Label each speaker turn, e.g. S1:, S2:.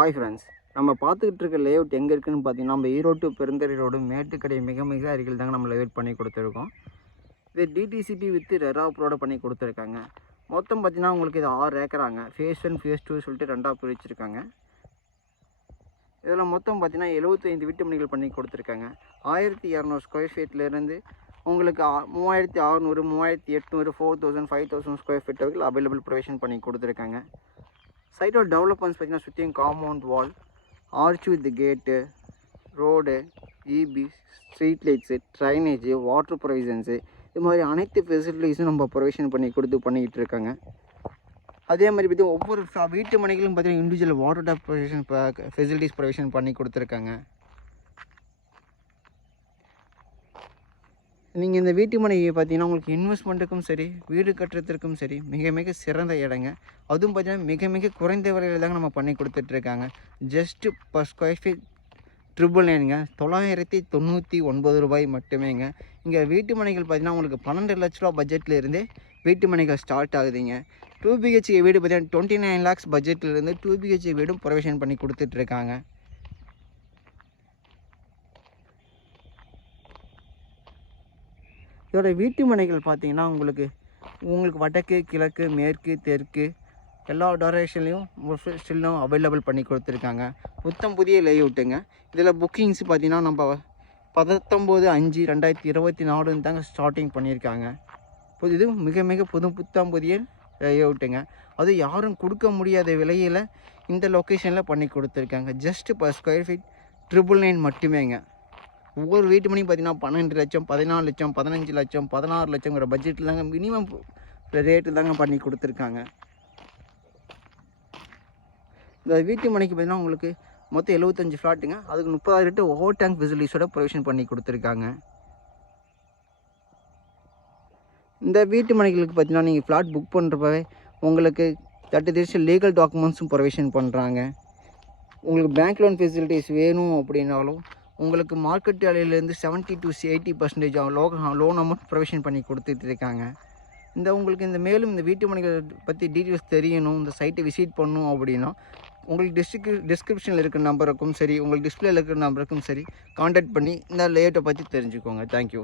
S1: Hi friends நம்ம பார்த்துக்கிட்டு இருக்க லேஅவுட் எங்கே இருக்குன்னு பார்த்தீங்கன்னா நம்ம ஈரோடு பெருந்தறி ரோடு மேட்டுக்கடை மிக மிக அருகில் தாங்க நம்ம லேஅவுட் பண்ணி கொடுத்துருக்கோம். இது டிடிசிபி வித் ரெராப்ரோட பண்ணி கொடுத்துருக்காங்க. மொத்தம் பார்த்தீங்கன்னா உங்களுக்கு இது ஆறு ஏக்கராங்க. ஃபேஸ் ஒன் ஃபேஸ் டூ சொல்லிட்டு ரெண்டாக பிரிச்சிருக்காங்க. இதில் மொத்தம் பார்த்தீங்கன்னா எழுபத்தைந்து வீட்டுமணிகள் பண்ணி கொடுத்துருக்காங்க. ஆயிரத்தி இரநூறு ஸ்கொயர் ஃபீட்லேருந்து உங்களுக்கு ஆ- மூவாயிரத்தி அறநூறு மூவாயிரத்தி எட்நூறு four thousand five thousand square feet வரைக்கும் அவைலபிள் ப்ரொவிஷன் பண்ணி கொடுத்துருக்காங்க. சைட்டோட டெவலப்மெண்ட்ஸ் பார்த்தீங்கன்னா சுற்றியும் compound wall arch with gate road EB street lights drainage water provisions இது மாதிரி அனைத்து ஃபெசிலிட்டிஸும் நம்ம ப்ரொவிஷன் பண்ணி கொடுத்து பண்ணிக்கிட்டு இருக்காங்க. அதே மாதிரி பார்த்தீங்கன்னா ஒவ்வொரு வீட்டு மனைகளும் பார்த்தீங்கன்னா individual water tap provision facilities provision பண்ணி கொடுத்துருக்காங்க. நீங்கள் இந்த வீட்டு மனை பார்த்தீங்கன்னா உங்களுக்கு இன்வெஸ்ட்மெண்ட்டுக்கும் சரி வீடு கட்டுறதுக்கும் சரி மிக மிக சிறந்த இடங்க. அதுவும் பார்த்தீங்கன்னா மிக மிக குறைந்த விலையில் தாங்க நம்ம பண்ணி கொடுத்துட்ருக்காங்க. Just per square feet triple நைனுங்க தொள்ளாயிரத்தி தொண்ணூற்றி ஒன்பது ரூபாய் மட்டுமேங்க. இங்கே வீட்டு மனைகள் பார்த்தீங்கன்னா உங்களுக்கு பன்னெண்டு லட்ச ரூபா பட்ஜெட்லேருந்தே வீட்டு மனைகள் ஸ்டார்ட் ஆகுதுங்க. டூ பிஹெச்கே வீடு பார்த்தீங்கன்னா டுவெண்ட்டி நைன் லேக்ஸ் பட்ஜெட்லேருந்து டூ பிஹெச்கே வீடும் ப்ரொவிஷன் பண்ணி கொடுத்துட்ருக்காங்க. இதோட வீட்டு மனைகள் பார்த்தீங்கன்னா உங்களுக்கு உங்களுக்கு வடக்கு கிழக்கு மேற்கு தெற்கு எல்லா டொரேஷன்லேயும் ஸ்டில்லும் அவைலபிள் பண்ணி கொடுத்துருக்காங்க. புத்தம் புதிய லேஅவுட்டுங்க இதில் புக்கிங்ஸ் பார்த்தீங்கன்னா நம்ம பத்தொம்போது அஞ்சு ரெண்டாயிரத்தி இருபத்தி நாலுன்னு தாங்க ஸ்டார்டிங் பண்ணியிருக்காங்க. புது இது மிக மிக புது புத்தம் புதிய லேஅவுட்டுங்க அது யாரும் கொடுக்க முடியாத விலையில் இந்த லொக்கேஷனில் பண்ணி கொடுத்துருக்காங்க. Just per square feet triple nine மட்டுமேங்க. ஒவ்வொரு வீட்டு மணியும் பார்த்தீங்கன்னா பன்னெண்டு லட்சம் பதினாலு லட்சம் பதினஞ்சு லட்சம் பதினாறு லட்சங்கிற பட்ஜெட்டில் தாங்க மினிமம் ரேட்டு தாங்க பண்ணி கொடுத்துருக்காங்க. இந்த வீட்டு மனைக்கு பார்த்தீங்கன்னா உங்களுக்கு மொத்தம் எழுபத்தஞ்சு ஃப்ளாட்டுங்க அதுக்கு முப்பதாயிரம் லிட்டர் ஓவர் டேங்க் ஃபெசிலிட்டிஸோட ப்ரொவிஷன் பண்ணி கொடுத்துருக்காங்க. இந்த வீட்டு மனைகளுக்கு பார்த்தீங்கன்னா நீங்கள் ஃப்ளாட் புக் பண்ணுறப்பவே உங்களுக்கு தட்டு திருச்சி லீகல் டாக்குமெண்ட்ஸும் ப்ரொவிஷன் பண்ணுறாங்க உங்களுக்கு பேங்க் லோன் ஃபெசிலிட்டிஸ் வேணும் அப்படின்னாலும் உங்களுக்கு மார்க்கெட் வேலையிலேருந்து seventy to eighty percentage low loan amount provision பண்ணி கொடுத்துட்டு இருக்காங்க. இந்த உங்களுக்கு இந்த மேலும் இந்த வீட்டு மனைகள் பற்றி டீட்டெயில்ஸ் தெரியணும் இந்த சைட்டை விசிட் பண்ணணும் அப்படின்னா உங்களுக்கு டிஸ்ட்ரிக் டிஸ்கிரிப்ஷனில் இருக்கிற நம்பருக்கும் சரி உங்களுக்கு டிஸ்பிளேயில் இருக்கிற நம்பருக்கும் சரி காண்டாக்ட் பண்ணி இந்த லேஅவுட்டை பற்றி தெரிஞ்சுக்கோங்க. தேங்க்யூ